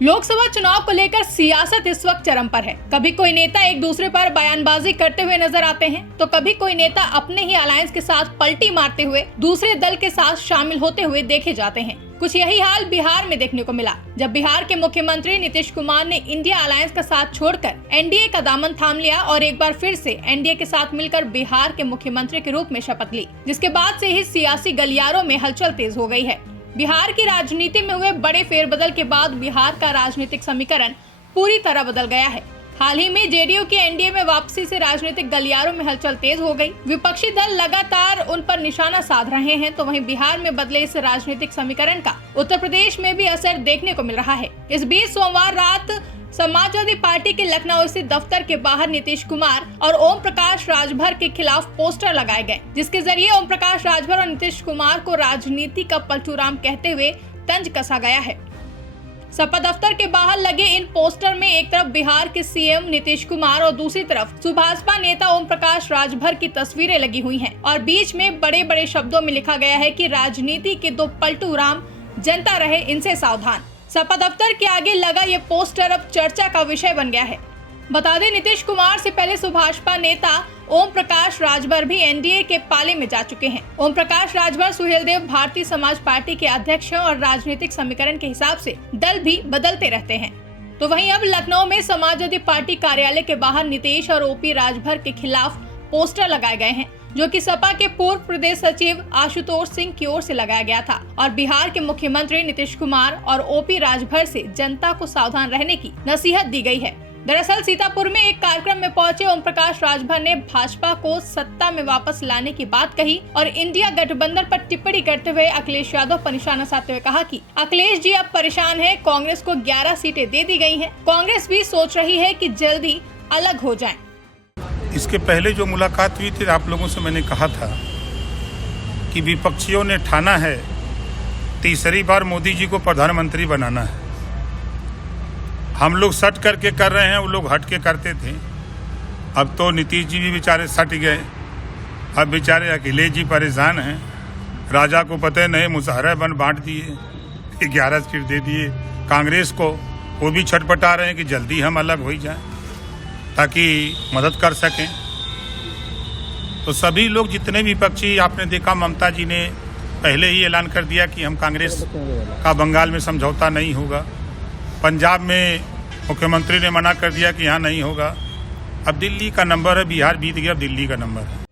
लोकसभा चुनाव को लेकर सियासत इस वक्त चरम पर है। कभी कोई नेता एक दूसरे पर बयानबाजी करते हुए नजर आते हैं, तो कभी कोई नेता अपने ही अलायंस के साथ पलटी मारते हुए दूसरे दल के साथ शामिल होते हुए देखे जाते हैं। कुछ यही हाल बिहार में देखने को मिला, जब बिहार के मुख्यमंत्री नीतीश कुमार ने इंडिया अलायंस का साथ छोड़कर एनडीए का दामन थाम लिया और एक बार फिर से एनडीए के साथ मिलकर बिहार के मुख्यमंत्री के रूप में शपथ ली, जिसके बाद से ही सियासी गलियारों में हलचल तेज हो गई है। बिहार की राजनीति में हुए बड़े फेरबदल के बाद बिहार का राजनीतिक समीकरण पूरी तरह बदल गया है। हाल ही में जेडीयू की एनडीए में वापसी से राजनीतिक गलियारों में हलचल तेज हो गई। विपक्षी दल लगातार उन पर निशाना साध रहे हैं, तो वहीं बिहार में बदले इस राजनीतिक समीकरण का उत्तर प्रदेश में भी असर देखने को मिल रहा है। इस बीच सोमवार रात समाजवादी पार्टी के लखनऊ स्थित दफ्तर के बाहर नीतीश कुमार और ओम प्रकाश राजभर के खिलाफ पोस्टर लगाए गए, जिसके जरिए ओम प्रकाश राजभर और नीतीश कुमार को राजनीति का पलटूराम कहते हुए तंज कसा गया है। सपा दफ्तर के बाहर लगे इन पोस्टर में एक तरफ बिहार के सीएम नीतीश कुमार और दूसरी तरफ सुभाषपा नेता ओम प्रकाश राजभर की तस्वीरें लगी हुई हैं और बीच में बड़े बड़े शब्दों में लिखा गया है कि राजनीति के दो पलटूराम, जनता रहे इनसे सावधान। सपा दफ्तर के आगे लगा ये पोस्टर अब चर्चा का विषय बन गया है। बता दें, नीतीश कुमार से पहले सुभाषपा नेता ओम प्रकाश राजभर भी एनडीए के पाले में जा चुके हैं। ओम प्रकाश राजभर सुहेलदेव भारतीय समाज पार्टी के अध्यक्ष हैं और राजनीतिक समीकरण के हिसाब से दल भी बदलते रहते हैं। तो वहीं अब लखनऊ में समाजवादी पार्टी कार्यालय के बाहर नीतीश और ओपी राजभर के खिलाफ पोस्टर लगाए गए हैं, जो कि सपा के पूर्व प्रदेश सचिव आशुतोष सिंह की ओर से लगाया गया था और बिहार के मुख्यमंत्री नीतीश कुमार और ओपी राजभर से जनता को सावधान रहने की नसीहत दी गई है। दरअसल सीतापुर में एक कार्यक्रम में पहुंचे ओम प्रकाश राजभर ने भाजपा को सत्ता में वापस लाने की बात कही और इंडिया गठबंधन पर टिप्पणी करते हुए अखिलेश यादव पर निशाना साधते हुए कहा कि अखिलेश जी अब परेशान है, कांग्रेस को 11 सीटें दे दी गई हैं, कांग्रेस भी सोच रही है कि जल्दी अलग हो जाएं। इसके पहले जो मुलाकात हुई थी, आप लोगों से मैंने कहा था कि विपक्षियों ने ठाना है तीसरी बार मोदी जी को प्रधानमंत्री बनाना है। हम लोग सट करके कर रहे हैं, वो लोग हट के करते थे। अब तो नीतीश जी भी बेचारे सट गए, अब बेचारे अखिलेश जी परेशान हैं। राजा को पता नहीं, मुसहरा बन बांट दिए, 11 सीट दे दिए कांग्रेस को। वो भी छटपटा रहे हैं कि जल्दी हम अलग हो जाएं ताकि मदद कर सकें। तो सभी लोग जितने विपक्षी, आपने देखा ममता जी ने पहले ही ऐलान कर दिया कि हम कांग्रेस का बंगाल में समझौता नहीं होगा। पंजाब में मुख्यमंत्री ने मना कर दिया कि यहाँ नहीं होगा। अब दिल्ली का नंबर है, बिहार बीत गया, अब दिल्ली का नंबर है।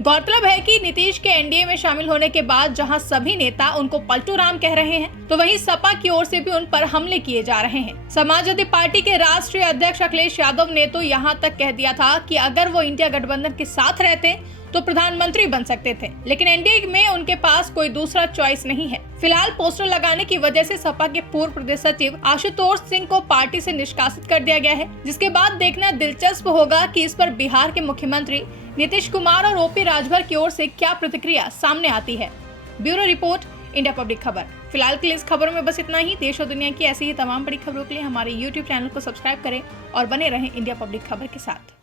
गौरतलब है कि नीतीश के एनडीए में शामिल होने के बाद जहां सभी नेता उनको पलटूराम कह रहे हैं, तो वहीं सपा की ओर से भी उन पर हमले किए जा रहे हैं। समाजवादी पार्टी के राष्ट्रीय अध्यक्ष अखिलेश यादव ने तो यहां तक कह दिया था कि अगर वो इंडिया गठबंधन के साथ रहते तो प्रधानमंत्री बन सकते थे, लेकिन एनडीए में उनके पास कोई दूसरा चॉइस नहीं है। फिलहाल पोस्टर लगाने की वजह से सपा के पूर्व प्रदेश सचिव आशुतोष सिंह को पार्टी से निष्कासित कर दिया गया है, जिसके बाद देखना दिलचस्प होगा कि इस पर बिहार के मुख्यमंत्री नीतीश कुमार और ओपी राजभर की ओर से क्या प्रतिक्रिया सामने आती है। ब्यूरो रिपोर्ट, इंडिया पब्लिक खबर। फिलहाल के लिए इस खबरों में बस इतना ही। देश और दुनिया की ऐसी ही तमाम बड़ी खबरों के लिए हमारे YouTube चैनल को सब्सक्राइब करें और बने रहें इंडिया पब्लिक खबर के साथ।